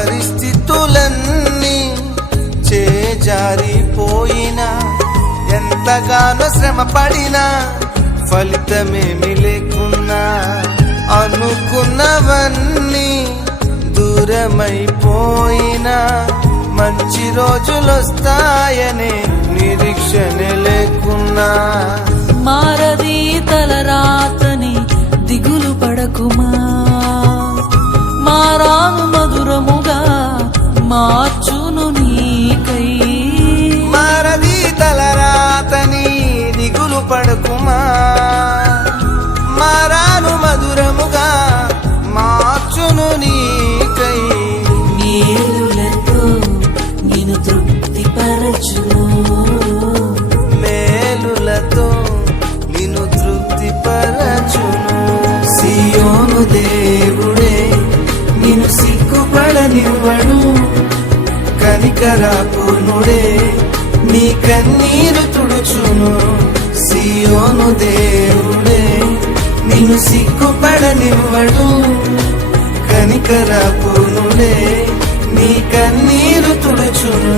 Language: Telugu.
పరిస్థితులన్నీ చేజారిపోయినా ఎంతగానో శ్రమ పడినా ఫలితమేమి లేకున్నా అనుకున్నవన్నీ దూరమైపోయినా మంచి రోజులొస్తాయనే నిరీక్షణ లేకున్నా మారది తలరాతని దిగులు పడకుమా, మారాను మధురముగా మార్చును నీకై. మారది తలరాతని దిగులు పడకుమా, మారాను మధురముగా మార్చును నీకై. మేలులతో నిన్ను తృప్తిపరచును, మేలులతో నిన్ను తృప్తిపరచును. సియోను దేవుడే నిన్ను సిగ్గుపడనివ్వడు, కనికరాపూర్ణుడే నీ కన్నీరు తుడుచును. సియోను దేవుడే నిన్ను సిగ్గుపడనివ్వడు, కనికరాపూర్ణుడే నీ కన్నీరు తుడుచును.